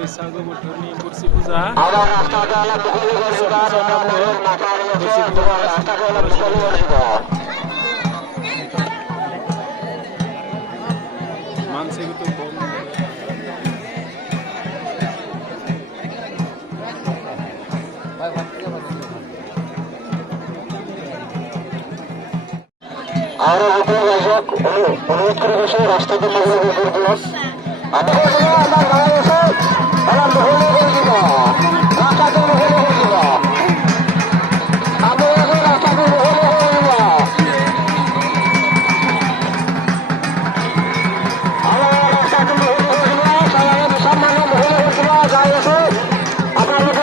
बैसागु बोथोरनि गरसि फुजा मानसिखौथ' खम আরো উপরে দর্শক অনুরোধ করে বসে রাস্তাতে আমার বাংলাদেশে আমার মহলে হয়ে দিব রাস্তাতে মহলে হয়ে দিব আমি এখন রাস্তাতে মহলে হয়ে দিব আমার রাস্তাতে মহলে হয়ে দিব সবাই সম্মান মহলে হয়ে দিব যাই আছে আপনার লোক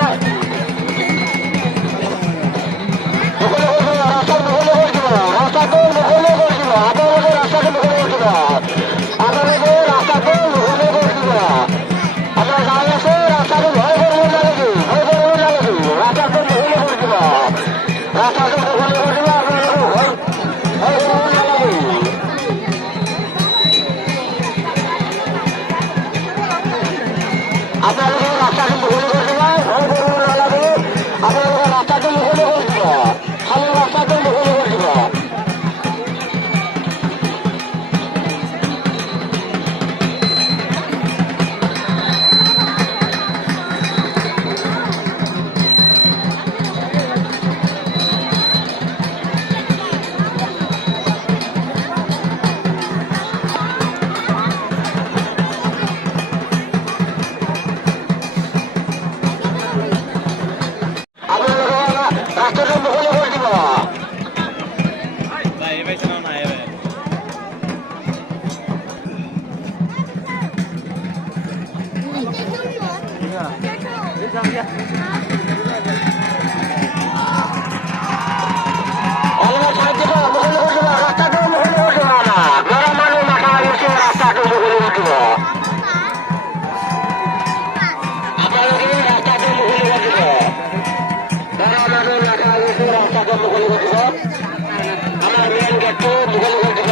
মহলে হয়ে দিব রাস্তার মহলে হয়ে দিব রাস্তাতে মহলে হয়ে দিব আপনার রাস্তাতে মহলে হয়ে দিব আপনাদের রাস্তাতে মহলে হয়ে দিব আপনার যাই আছে রাস্তাতে ভয় করবো না নাকি ভয় করবো না নাকি রাস্তাতে মহলে হয়ে দিব রাস্তাতে মহলে হয়ে দিব আপনাদের ভয় করবো না নাকি আপনাদের রাস্তাতে মহলে হয়ে দিব ভয় করবো না নাকি আপনাদের রাস্তাতে মহলে হয়ে দিব খালি রাস্তাতে মহলে হয়ে দিব রাস্তাতে মহলে হয়ে দিব আমার মেন গেটে মুঘল করে দিব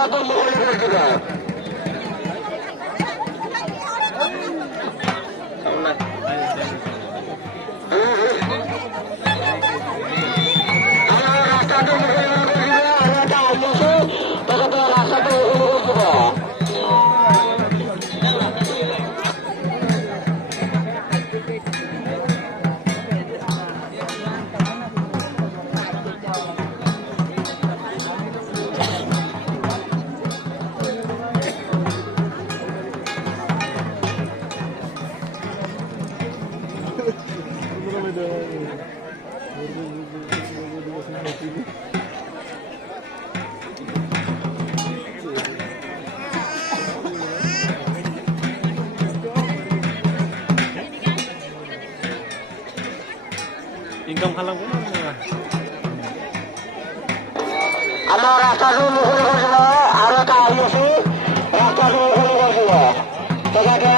রাস্তাতে মহলে করে দিব রাস্তাতে মহলে করে দিব রাস্তাতে মহলে করে দিব ইনকাম খালামবো আমার রাস্তাতে মহলে করে দিব আরো একটা আইসি রাস্তাতে মহলে করে দিব সেটাকে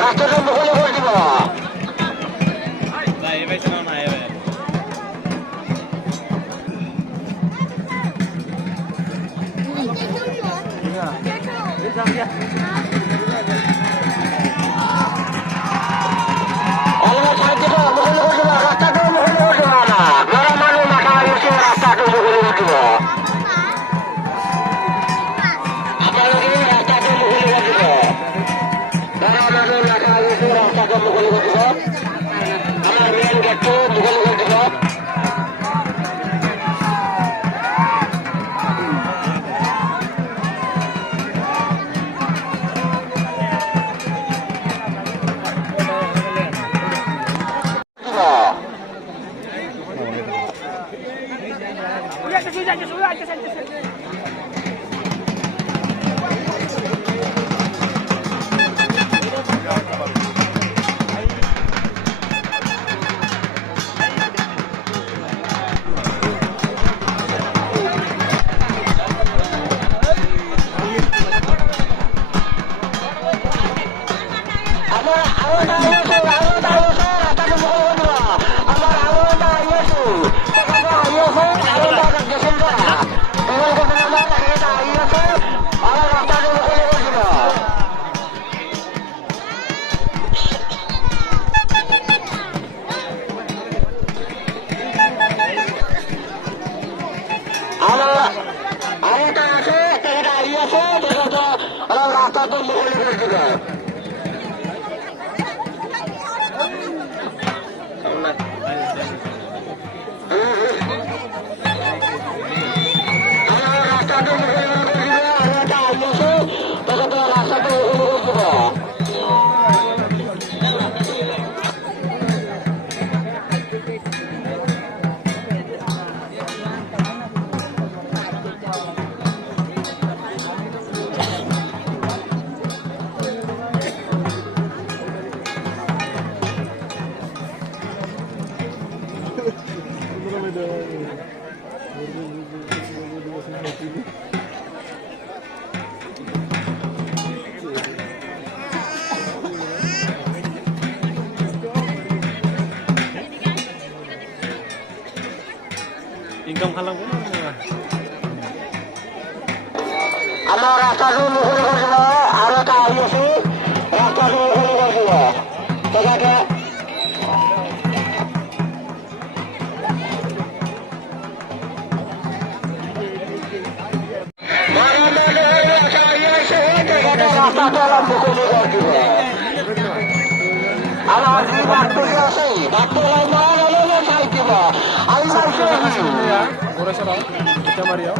রাস্তাতে মহলে করে দিব আছে আর রাস্তাকে মুখে করছিল আরেকটা আছে একটা আই আছে রাস্তা তো মুখে করছিল ইনকাম খালাম আমার রাস্তাটা মুখে করছিল আর একটা আই আছে রাস্তাটা মুখে করছিল সেটাকে আমার যে ডাক্তার আছে ডাক্তার Maria.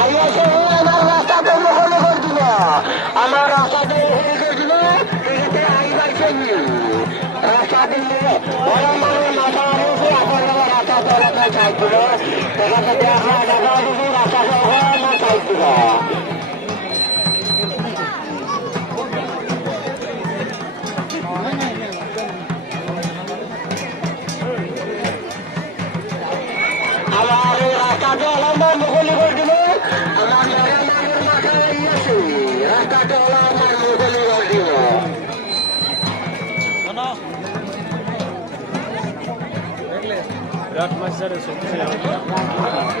আমার রাস্তাটা মুখে করছিল আমার রাস্তাটা মুখে করছিল রাস্তা দিয়ে বড় মানুষ মাথা আছে আপনার রাস্তা এলাকায় চাইছিল দেখা যাচ্ছে আপনার টাকা দিদি রাস্তাটা ওখানে চাইছিল আমার এই রাস্তাটা আমার মুখে করছিল আমার মানুষ মাথায় আছে রাস্তাটা আমার মুখে করছিল Berat masjid ada solusi.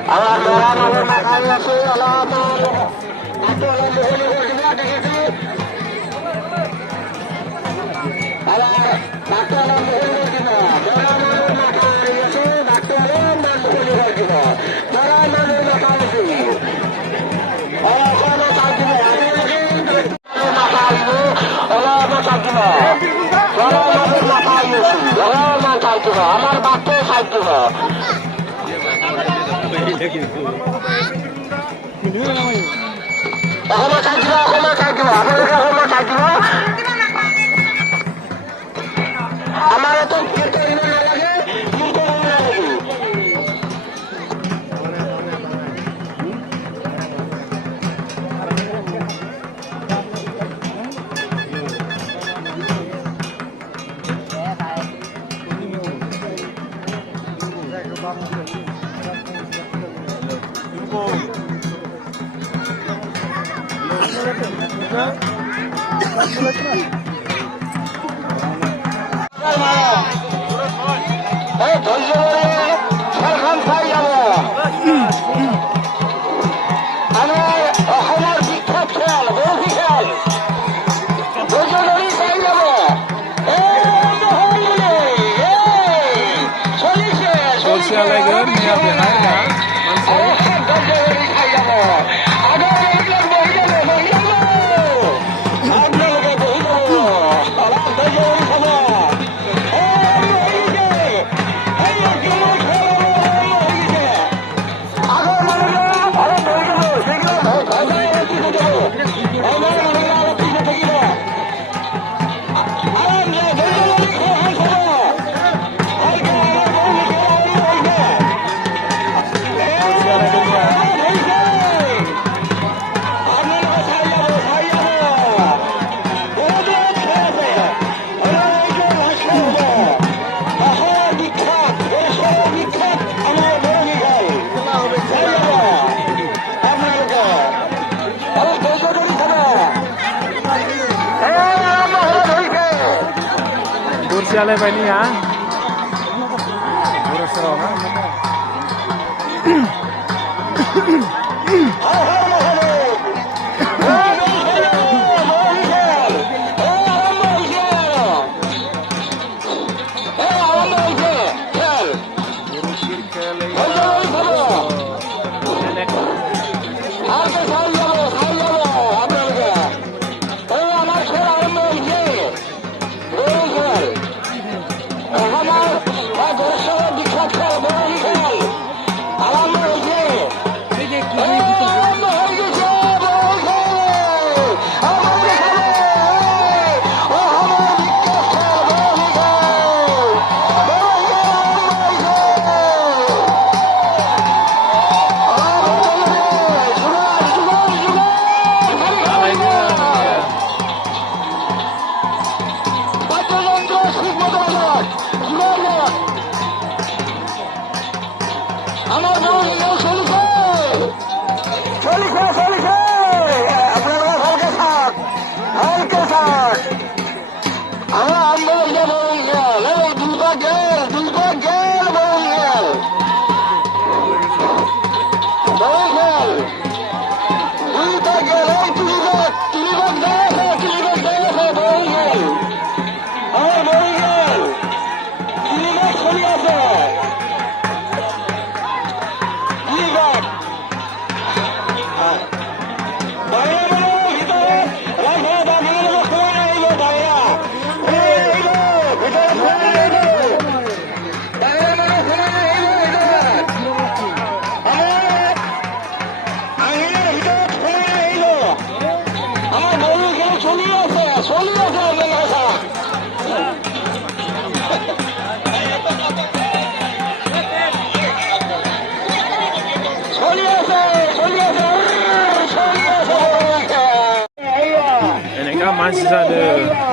আমার মানুষ মাথায় আছে আমার মুখে করছিল দেখেছি ডাক্তার মুখে করছিল যারা মানুষ মাথায় আছে ডাক্তার মুখে করছিল যারা মানুষ মাথায় আছে আমার বাচ্চা সাহায্য এখনো সাহায্য এখনো সাহায্য আপনাদের এখনো সাহায্য আমার এত না লাগে আমার বিখ্যাত খেয়াল বহু খেয়াল Kursi alay ba niya? Kursi raw na. মুরব্বীর খেলে আমার চলিছে আপনারা হালকা থাক আমার আন্দোলন গেল এই দুটা গেল দুইটা গেল এই তিরিবাগ দেয় বই গেল আমার বই গেল তিরিবাগ চলি আছে Ini kan masih ada